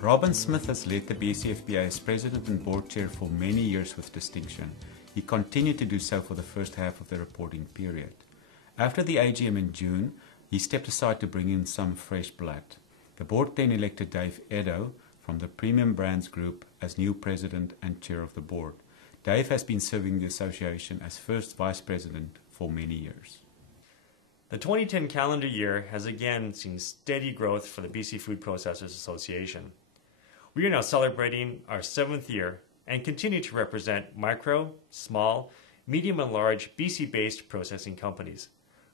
Robin Smith has led the BCFPA as President and Board Chair for many years with distinction. He continued to do so for the first half of the reporting period. After the AGM in June, he stepped aside to bring in some fresh blood. The board then elected Dave Edo from the Premium Brands Group as new President and Chair of the Board. Dave has been serving the association as first Vice President for many years. The 2010 calendar year has again seen steady growth for the BC Food Processors Association. We are now celebrating our 7th year and continue to represent micro, small, medium and large BC-based processing companies,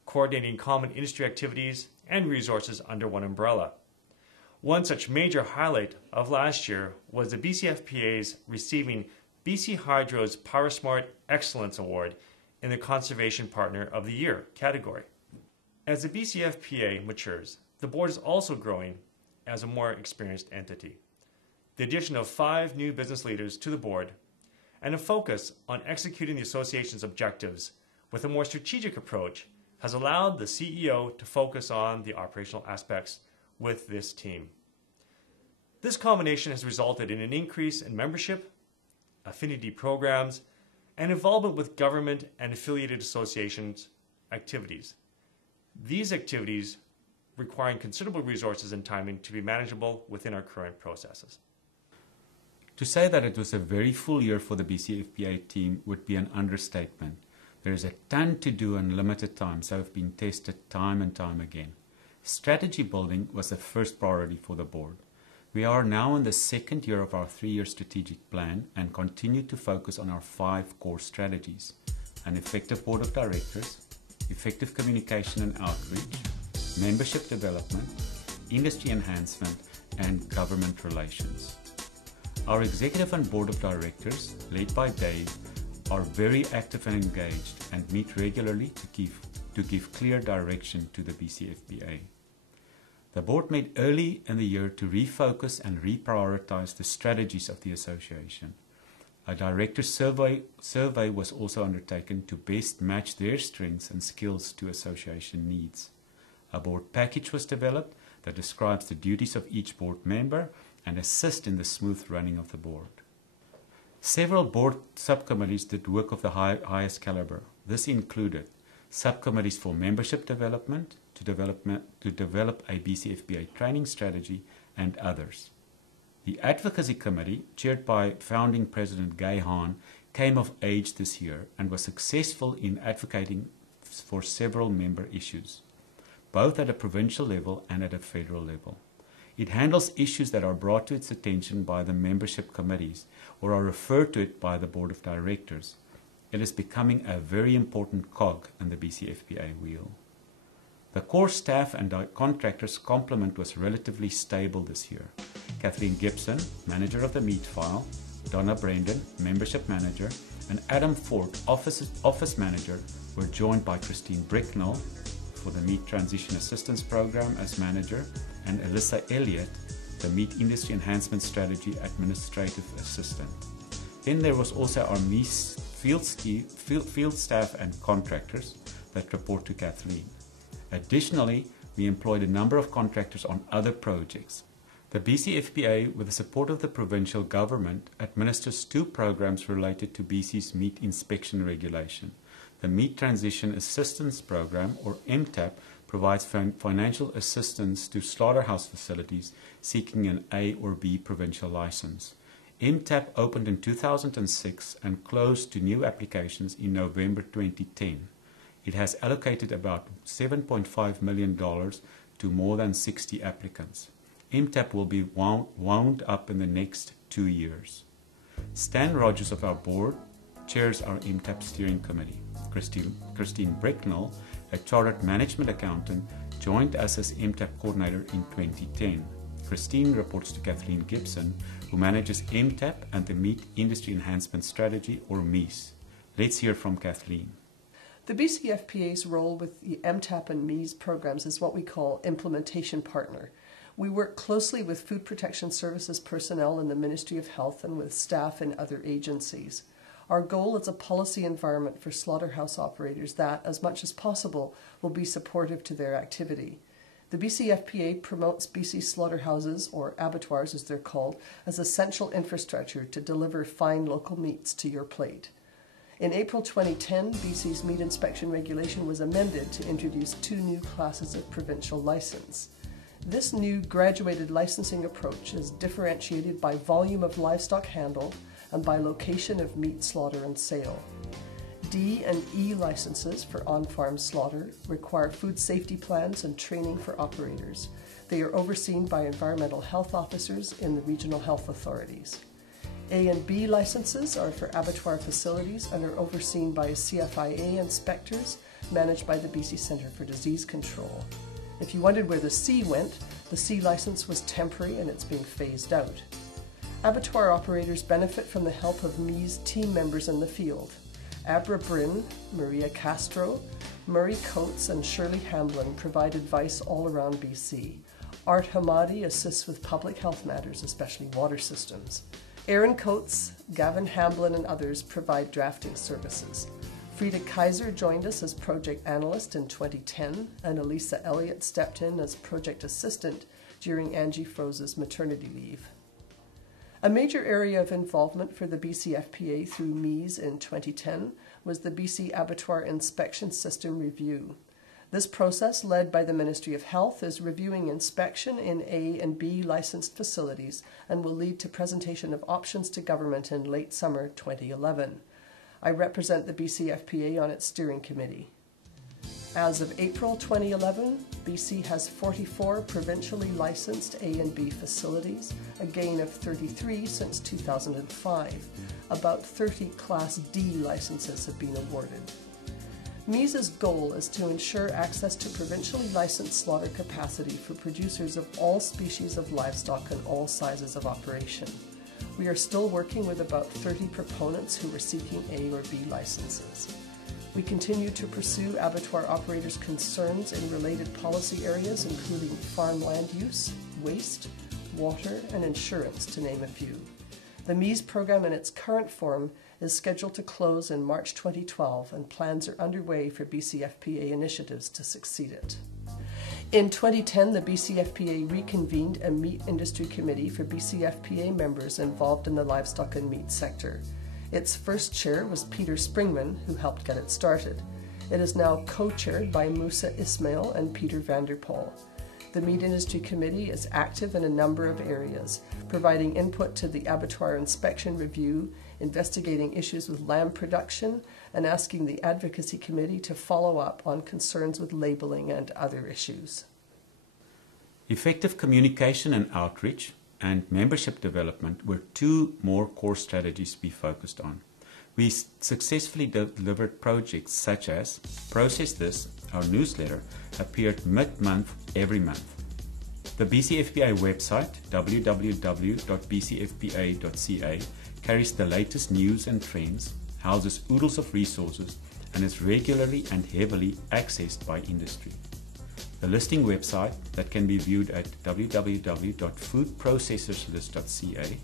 coordinating common industry activities and resources under one umbrella. One such major highlight of last year was the BCFPA's receiving BC Hydro's PowerSmart Excellence Award in the Conservation Partner of the Year category. As the BCFPA matures, the board is also growing as a more experienced entity. The addition of 5 new business leaders to the board and a focus on executing the association's objectives with a more strategic approach has allowed the CEO to focus on the operational aspects with this team. This combination has resulted in an increase in membership, affinity programs, and involvement with government and affiliated associations activities. These activities requiring considerable resources and timing to be manageable within our current processes. To say that it was a very full year for the BCFPA team would be an understatement. There is a ton to do in limited time, so have been tested time and time again. Strategy building was the first priority for the board. We are now in the 2nd year of our 3-year strategic plan and continue to focus on our 5 core strategies: an effective board of directors, effective communication and outreach, membership development, industry enhancement, and government relations. Our executive and board of directors, led by Dave, are very active and engaged and meet regularly to give clear direction to the BCFPA. The board met early in the year to refocus and reprioritize the strategies of the association. A director survey was also undertaken to best match their strengths and skills to association needs. A board package was developed that describes the duties of each board member and assist in the smooth running of the board. Several board subcommittees did work of the highest caliber. This included subcommittees for membership development, to develop a BCFPA training strategy, and others. The Advocacy Committee, chaired by founding President Guy Hahn, came of age this year and was successful in advocating for several member issues, both at a provincial level and at a federal level. It handles issues that are brought to its attention by the membership committees or are referred to it by the board of directors. It is becoming a very important cog in the BCFPA wheel. The core staff and contractors complement was relatively stable this year. Kathleen Gibson, manager of the meat file, Donna Brendan, membership manager, and Adam Ford, office manager, were joined by Christine Bricknell for the Meat Transition Assistance Program as manager, and Alyssa Elliott, the Meat Industry Enhancement Strategy Administrative Assistant. Then there was also our field staff and contractors that report to Kathleen. Additionally, we employed a number of contractors on other projects. The BCFPA, with the support of the provincial government, administers 2 programs related to BC's meat inspection regulation. The Meat Transition Assistance Program, or MTAP, provides financial assistance to slaughterhouse facilities seeking an A or B provincial license. MTAP opened in 2006 and closed to new applications in November 2010. It has allocated about $7.5 million to more than 60 applicants. MTAP will be wound up in the next 2 years. Stan Rogers of our board chairs our MTAP steering committee. Christine Bricknell, a chartered management accountant, joined us as MTAP coordinator in 2010. Christine reports to Kathleen Gibson, who manages MTAP and the Meat Industry Enhancement Strategy, or MEAS. Let's hear from Kathleen. The BCFPA's role with the MTAP and MEAS programs is what we call implementation partner. We work closely with Food Protection Services personnel in the Ministry of Health and with staff in other agencies. Our goal is a policy environment for slaughterhouse operators that, as much as possible, will be supportive to their activity. The The BCFPA promotes BC slaughterhouses, or abattoirs as they're called, as essential infrastructure to deliver fine local meats to your plate. In April 2010, BC's meat inspection regulation was amended to introduce 2 new classes of provincial license. This new graduated licensing approach is differentiated by volume of livestock handled and by location of meat slaughter and sale. D and E licenses for on-farm slaughter require food safety plans and training for operators. They are overseen by environmental health officers in the regional health authorities. A and B licenses are for abattoir facilities and are overseen by CFIA inspectors managed by the BC Centre for Disease Control. If you wondered where the C went, the C license was temporary and it's being phased out. Abattoir operators benefit from the help of ME's team members in the field. Abra Bryn, Maria Castro, Murray Coates and Shirley Hamblin provide advice all around BC. Art Hamadi assists with public health matters, especially water systems. Aaron Coates, Gavin Hamblin and others provide drafting services. Frida Kaiser joined us as project analyst in 2010, and Elisa Elliott stepped in as project assistant during Angie Froze's maternity leave. A major area of involvement for the BCFPA through ME's in 2010 was the BC Abattoir Inspection System Review. This process, led by the Ministry of Health, is reviewing inspection in A and B licensed facilities and will lead to presentation of options to government in late summer 2011. I represent the BCFPA on its steering committee. As of April 2011, BC has 44 provincially licensed A and B facilities, a gain of 33 since 2005. About 30 Class D licenses have been awarded. ME's goal is to ensure access to provincially licensed slaughter capacity for producers of all species of livestock and all sizes of operation. We are still working with about 30 proponents who are seeking A or B licenses. We continue to pursue abattoir operators' concerns in related policy areas, including farmland use, waste, water, and insurance, to name a few. The ME's program in its current form is scheduled to close in March 2012, and plans are underway for BCFPA initiatives to succeed it. In 2010, the BCFPA reconvened a meat industry committee for BCFPA members involved in the livestock and meat sector. Its first chair was Peter Springman, who helped get it started. It is now co-chaired by Musa Ismail and Peter Vanderpoel. The Meat Industry Committee is active in a number of areas, providing input to the abattoir inspection review, investigating issues with lamb production, and asking the Advocacy Committee to follow up on concerns with labeling and other issues. Effective communication and outreach and membership development were 2 more core strategies we focused on. We successfully delivered projects such as Process This, our newsletter, appeared mid-month every month. The BCFPA website, www.bcfpa.ca, carries the latest news and trends, houses oodles of resources, and is regularly and heavily accessed by industry. The listing website that can be viewed at www.foodprocessorslist.ca,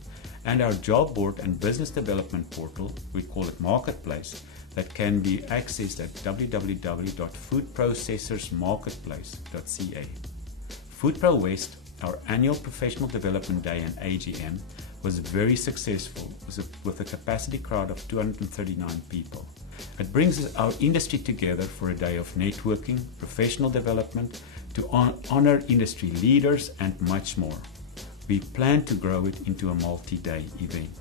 and our job board and business development portal, we call it Marketplace, that can be accessed at www.foodprocessorsmarketplace.ca. FoodPro West, our annual professional development day and AGM, was very successful with a capacity crowd of 239 people. It brings our industry together for a day of networking, professional development, to honor industry leaders and much more. We plan to grow it into a multi-day event.